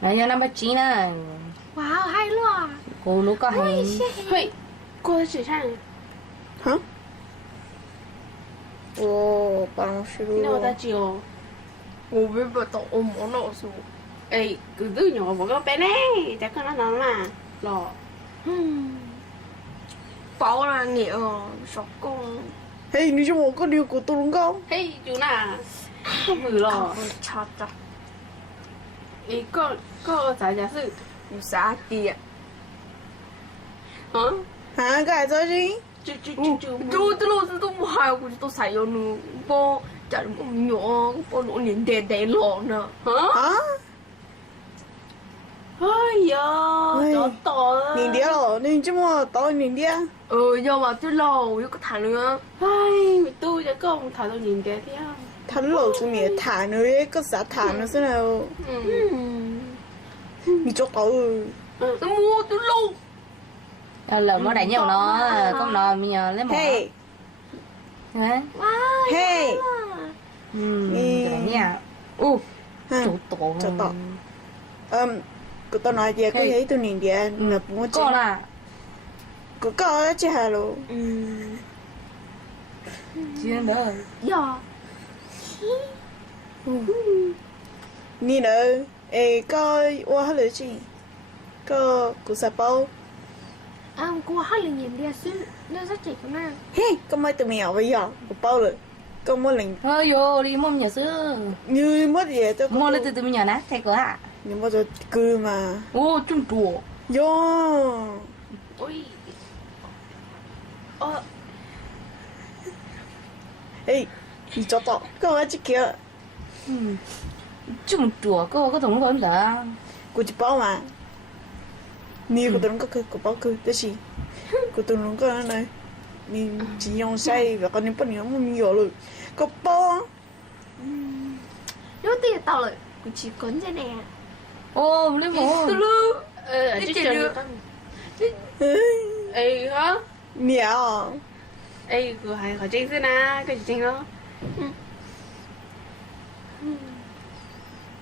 Bây giờ number 9 nè. Wow, hay luôn à. Cô lúc có hay. 嘿，过来写上， hả ồ bằng sư 那我在酒。 ồ biết bà tổ ôm món nọ xuống 哎，cứ tự nhỏ vào cái bé này, chắc con nó mà lọ. bảo là nghĩa sọc con hey nếu trong một cái điều của tôi đúng không Hey, chú nào? Vừa lọ. chặt chặt Ý có giải giả sử. giá tiền Hả? hả cái gì Chú tôi lo tôi không hay của tôi xài vô nữa bố chả được một nhỏ bố nó liền đèn đèn lọ nè hả? hả Ôi da, Ôi. cho tội. nhìn đĩa lọ nên chứ mà tôi nhìn đĩa nhưng mà tôi lo với cái thằng nữa Ai, tôi chắc không thả tôi nhìn cái thế. thằng lọ của mẹ thả nữa ấy có giá thả nữa thế nào mình cho tôi tôi mua tôi lâu Là mới đánh nhau nó, con nó mình nhờ lấy một. hey Hả? hey Đánh nhau. Chủ tổ. cho tỏ của tôi nói về cái ấy tôi nhìn đĩa là muốn Cô là của có chứ hả luôn chưa đỡ. Dạ. nhìn nữa ê có qua hết rồi chị có của sạp bao Cô hát là nhìn đi xứ. Nó rất trẻ của nó. hey có mấy tụi mèo bây giờ của bao rồi có mỗi lần Thôi vô đi mua nhà xưa. như mất gì tôi Mua lên từ từ mình nhờ nát thay cửa hả? nhưng mà tôi cười mà Ô chung chùa. yo Ôi. hey你找到跟我一起去 Chung chùa có thùng có đó. của chị bao mà nhiều của tôi nó có của bao cười đó gì của tôi nó có này mình chỉ dùng say và con những phần nhiều mà nhiều rồi có bao Nếu tiền tao lại. Cô chỉ cấn thế nè. Ô lấy một. Chứ chưa Ê hả? nhiều Ê, cứ hay khỏi tranh xưa na, cái gì tranh đó.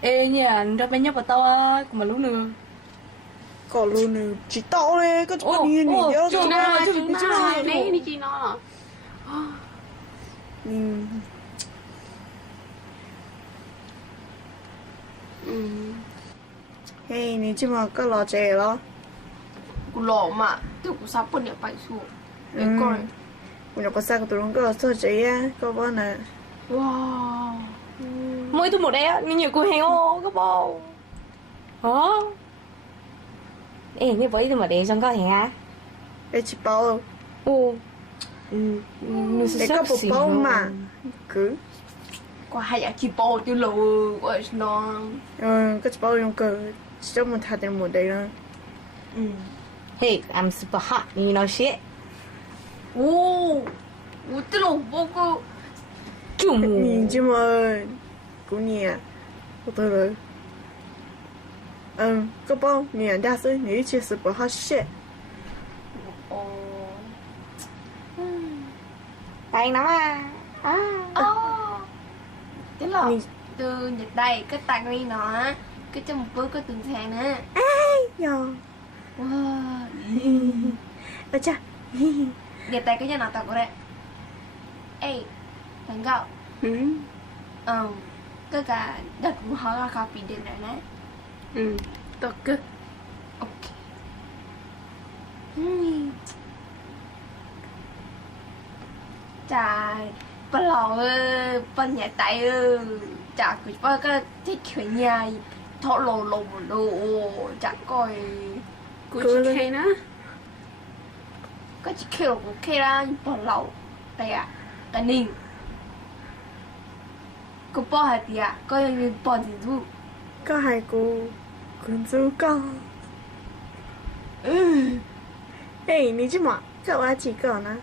Ê nhà cho bé nhóc vào tao á, mà lúc nữa. còn luôn nữa chỉ tao đấy có chút nhiều nhiều nhớ Chú rồi na, nấy đi chị nó. hey你这么个老姐了 Cô lọ mà. Tôi cũng sắp bật nhập bạch xuống. Để coi. mình có sao của tôi có sơ chế á có bao nè Wow. Mới tôi một đấy á, nhưng nhiều cô heo ô, có bò. Hả? Ê, như vậy tôi mà để xong có hẹn á. để chỉ bao Ô. để có một bao mà cứ Có hay là chỉ bò tiêu lù. Ôi nó. có chỉ bao dùng cờ cho một thằng một đấy nữa Hey, I'm super hot, you know shit. Ồ. Ủa tiêu lù bố cô. Chủ mù. nhìn chứ mà cũng nhẹ của tôi rồi có bao nhẹ đa số nếu chỉ是不好写 Ồ. Tay nó à. Thế là Mình- từ Nhật đây cái tag đi nó á. Cái trong một bữa có từng thang nữa. yo Wow. ở cha Nhật đây cái nhà nào tao có đấy. Ê. Thằng gạo. Cái cả đặt cũng hỏi là copy đến đấy nè. Tao cứ. Ok. Chà, bà lò ơi, bà nhà tay ơi. Chà, bà cái thích chuyện nhà thọ lồ lồ lồ. Chà, coi. Cô chị khay nó. Cái chị kêu là ok ra, bà lò. Đây à, cái ninh. Cô bỏ hạt đi à, coi như bỏ gì dù. có hai cô cũng chú con hey你这么叫我几个呢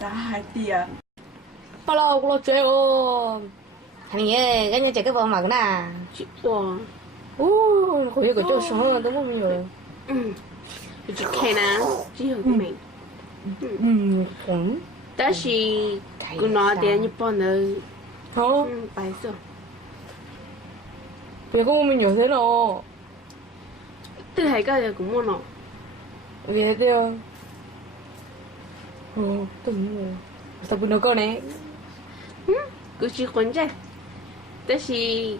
Ra hạt đi à. Bà lâu, cô lo chơi ô. Hành nhé, cái nhà chạy cái vợ mà cái nào. Chị rồi. Ô, khổ như cái chỗ sống hơn, tôi không nhiều. Cô chị khay na, chị hiểu của mình. Cũng. Đó là cô nói để Nhật Bản nữa. Hả? Bài rồi. Bây giờ có mình nhiều thế nào? Từ hai cái cũng mua nó. Vì thế tiêu. Từng rồi. Sao bữa nó con này? Cứ chỉ quấn chạy. Thế thì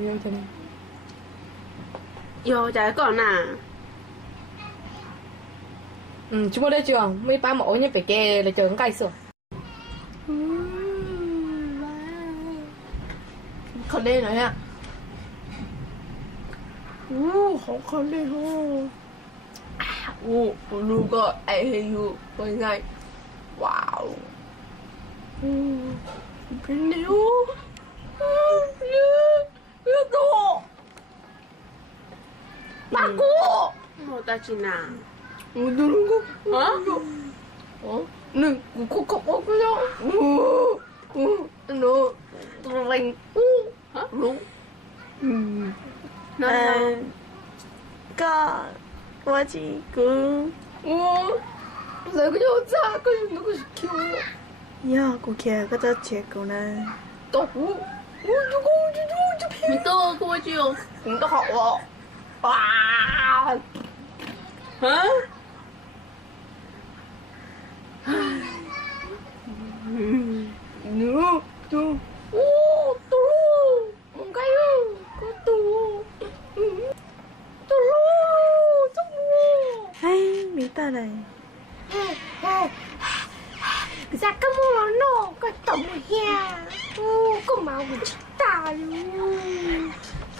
Yêu thật. vô trái còn à. Chúng ta đây chưa? Mấy ba mẫu như phải kê là trường cay sửa. Còn đây nữa nha. không không đi hô. 누가 에휴 원래 와우. 별로요. 이거 바꿔. Một ta chỉ nào. 누른 거? Hả? 는 그거 먹어요. 너 들어랑 Hả? 루. Nó Có quá chị cứ 내가 여자 그 누구 시켜? nhớ cô kia có cho chị cô này 또 누구 mình tô cô chiều. 또 하고. 와. Hả? 누. 오, 또 뭔가요? 그것도. 또 좀. hay mỹ ta này 그 잠깐만 너 그것도 뭐야? 그만 진짜.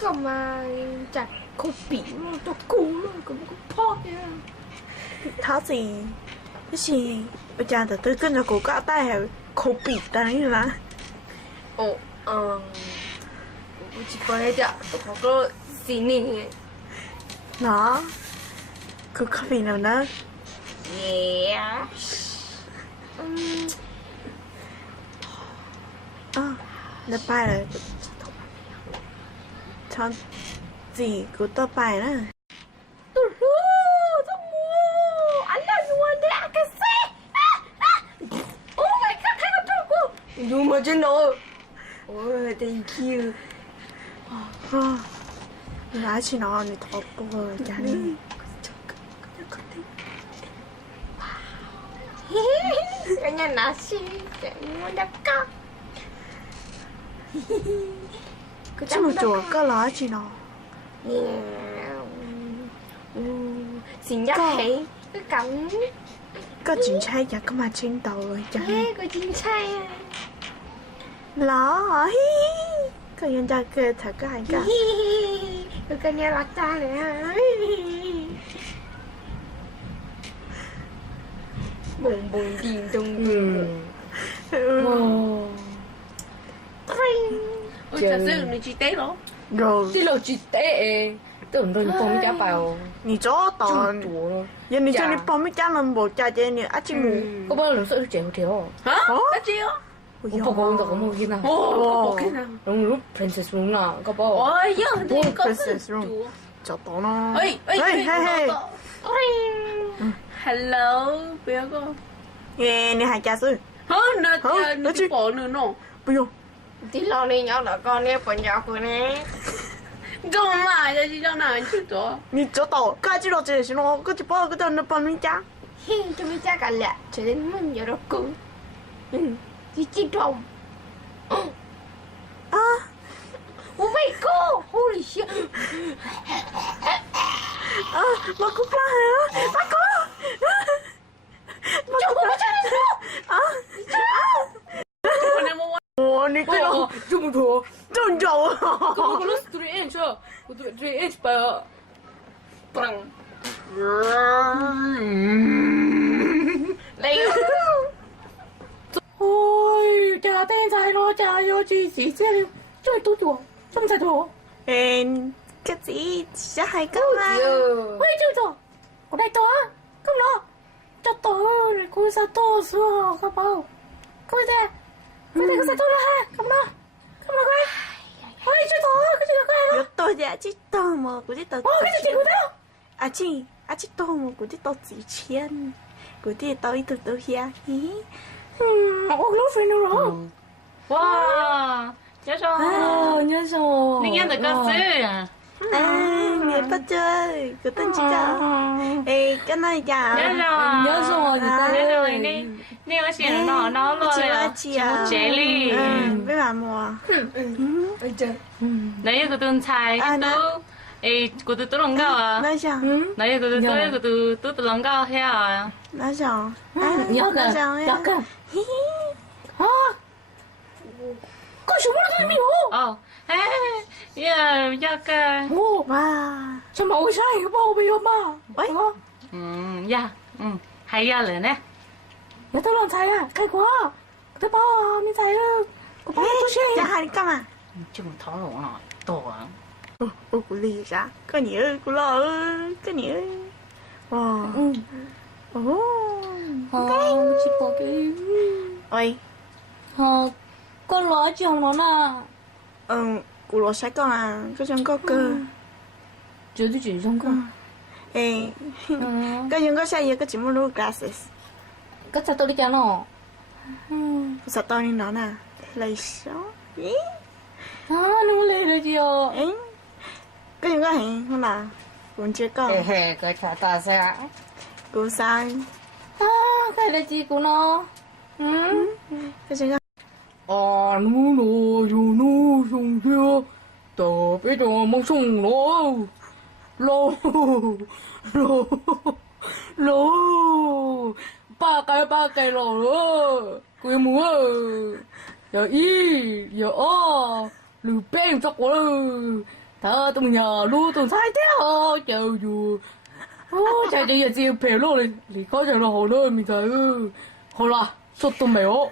그만 자 코피 또 고로 그거 퍼야. tháo gì cái gì bây giờ từ từ kinh là cô có tay hả cô bị tay mà 우리 거래자 또 그거 시니. nó cô có bị nào nữa 예. nó bay rồi cho gì cô tao bay nữa 또 알려주는데 아까세. 오 마이 갓 해가 들고. 누구지 너? 오, thank you. nói chị nó thì thật cô chả đi 그냥 나시 뭐랄까. chứ mà chùa có nói chị nó 진짜 해. 그 강. có chuyện trai chả có mà trên tàu rồi chả 예, 그 진짜야. nó hả có nhân ra kia thật có ai cả 그 그냥 왔다네. 몽몽 딩동동. ôi thật sự mình chỉ té đó. rồi Tí lầu chị tệ. Tưởng tôi không trả bảo. 你找到 Chúa. 人家叫你报名家门不家姐你阿姐我 Có bao lần sợ trẻ thiếu. Hả? Đã chưa? ôi Có bao giờ có một khi nào. Ồ, cái nào? Đúng lúc princess room nào có bao. Ôi, giờ thì có princess room. Chúa.找到了 Ê, ê, hey hey hey Hello, biết không? nghe你还加水 Hả? Hả? Nó Nó chỉ chứ. bỏ nữa nó. 不用 đi lo đi nhau là con em còn nhỏ của nè. Đâu mà, giờ chỉ cho nào anh chịu đó. 你找到该知道这些咯个就报个到那报名家 좀 이따가 래. 저는 문 열었고. 지지동. à Oh my god! Holy shit! à mà cúc la hả mà có mà cúc la à Còn em mua ồ你这个 좀 더. 真丑 그거 그거 스트레이 인치. 스트레이 인치 봐요. 빵. lấy Ôi, chà tên dài lo chà yo chi chỉ xe đi. Chơi tôi chùa. Trong xe chùa. em cái gì sẽ hay cơ mà Ôi chơi chùa. Ở đây to á. Không lo. Cho to rồi cô sa to xưa các bao. Cô thế. Cô thế cô sa to là ha. Không lo. Không lo coi. Ôi chơi to á. Cái gì đó coi有多的去多么估计到 Ôi cái gì chị cô thế. 阿姐多么估计到几千估计到一头到下嘿 Ôi lúc phải nữa rồi. Wow, nhớ rồi. Nhớ rồi. Ninh ăn được con sư à? Mẹ bắt chơi, cứ tên chị cho. Ê, cái này chả. Nhớ rồi. Nhớ rồi, Nhớ rồi, Ninh ở xin nó rồi à. Chị à. Chế ly. Với bà mùa. Nãy của tôi xài cái tú. Ê, của tôi lòng cao à? Nói sao? Nãy của tôi lòng cao thế à? Nói sao? Nhớ kìa. Nhớ kìa. Có số mất cái miêu. Yeah, cái. Wow. Sao mà ôi sai cái bao bây giờ mà. Yeah, hay raเลยnè. Nhớ tôi làm sai à? Cái quá. Tôi bao mình sai ư. Có bao tôi sai. Chả hai đi cắm à? Chứ không tháo lỗ nó tổ à. Ủa, của Ly sao? Có nhớ, của lo ơi, có nhớ. Wow. Ồ. Chị bỏ cái. Ôi. Con nói chị không nói nào. Của lo sai con à, có chẳng có cơ. Chứ tôi chỉ trong con. Ê, cái những cái sai giờ có chỉ muốn lưu glasses. Cái sao tôi đi cho nó. Sao tao như nó nè. Lấy số. Nó lấy được chị ơi. Ê. Cái những cái hình không là cũng chưa có. Cái thả ta sẽ. Cũng sai. Cái là chị của nó. Cái những cái nu nó dù nu dùng chưa. Tớ biết rồi mong sung nó. Lô. Ba cái lò nữa. Quê múa. Giờ y. Giờ lù bèn cho quá. Thơ tụi nhà lưu tụi sai theo. Chờ dù. Chạy giờ chị phải lô này. Lý có chạy là hồ nơi mình thấy. Hồ là. Sốt tụi mèo.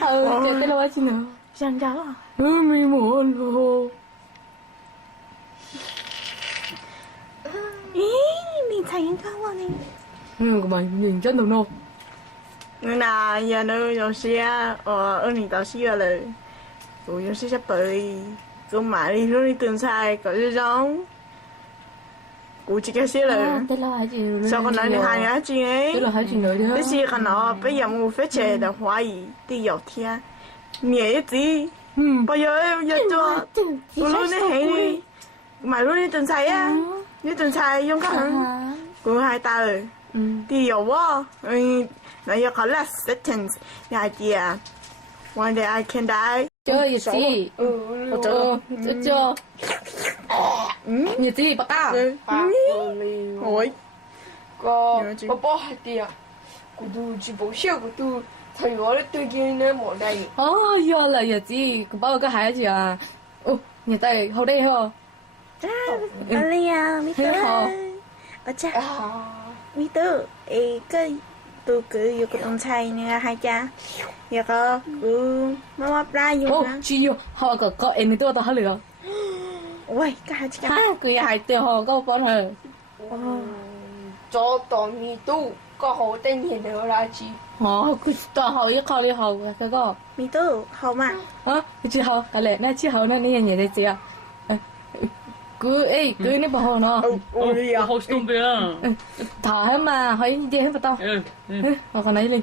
Chạy cái lâu chị nữa. chẳng cháu à? Mình muốn hồ. Ý, mình thấy những cái quá này. Của mày nhìn chân đồng đâu. Nè, giờ nữa giống xe, mình tao xe rồi. Rồi giống xe sắp tới. Cứ mà đi luôn đi từng sai, có gì giống. Cụ chỉ cái xe rồi. Thế là hai chị. Sao con nói hai á chị ấy? Thế là hai chị nói đấy. Thế xe con nó bây giờ mua phép chế để hóa ý đi dọc thiên. Nhẹ gì? Bây giờ cho. Luôn đi hẹn đi. Mà luôn đi từng sai á. Đi từng sai giống các hả? Cụ hai ta rồi. Đi dọc quá. Now you call that sentence. The idea. One day I can die. Chơi gì? Chơi. Như gì bác à? Ôi. 거 뽀뽀 할 때야. 그도 집어 쉬고 thầy gọi tôi kia nè một đây. Giờ là giờ gì? Có bao cái hai gì à? Nhà tay hậu đây hả? Alia, mi tơ. Ở cha. Mi tơ. Cái tôi cứ vô cái tông xay nè hai cha. Giờ có cứ mama pra vô nè. Chị vô họ có em tôi tao hỏi được. Ôi, cái hai cha. Cứ hai tiêu họ có con hả? Cho tao mi tu có hậu tên hiện được ra chi. Cứ tao hỏi với con đi học cái có. Mi tơ, không à? Chị học, cái lẽ nè chị học nè nhà nhà đây chị à? Cứ cứ nè bảo nó. Ôi à. Hostel bia. Thả mà hỏi gì hết tao. Họ còn lấy đi.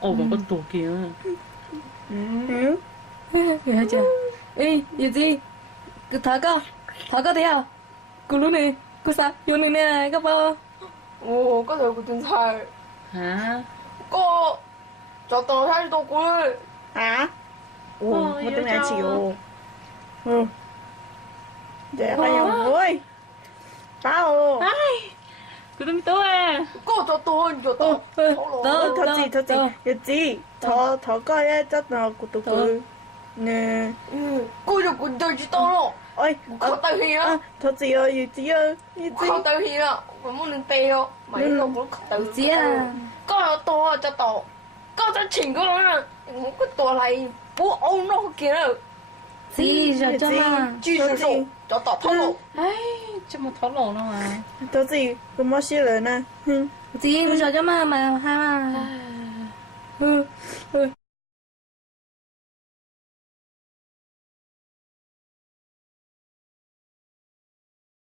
Còn có tổ kia. Vậy chưa? Gì gì? Cứ thả có thế à? Cứ lúc này, cứ sao? Vô này nè, các bạn. có thể của từng thầy. Hả? Có cho tao thấy đâu cô. Hả? Một tấm nhà chịu. Để có nhau vui. Tao. Cứ tụi tôi à. Có cho tôi. Thật gì. Giờ gì? Thọ coi á, chắc là của tôi. Nè. Cô cho cô tôi chỉ tao rồi. Ôi, Không tao hi á. thật gì ơi, gì ơi. Không tao hi á. Mà muốn lên tê á. Mày không có tao Gì à? có to cho tao. Có cho chỉnh cái đó. Cái to này bố ông nó kia. Gì rồi cho mà. Chỉ số cho tao thấu lộ. Chứ mà tháo lỗ đâu mà. Thật gì? Cứ mất xe rồi nè. Gì rồi cho mà hai mà.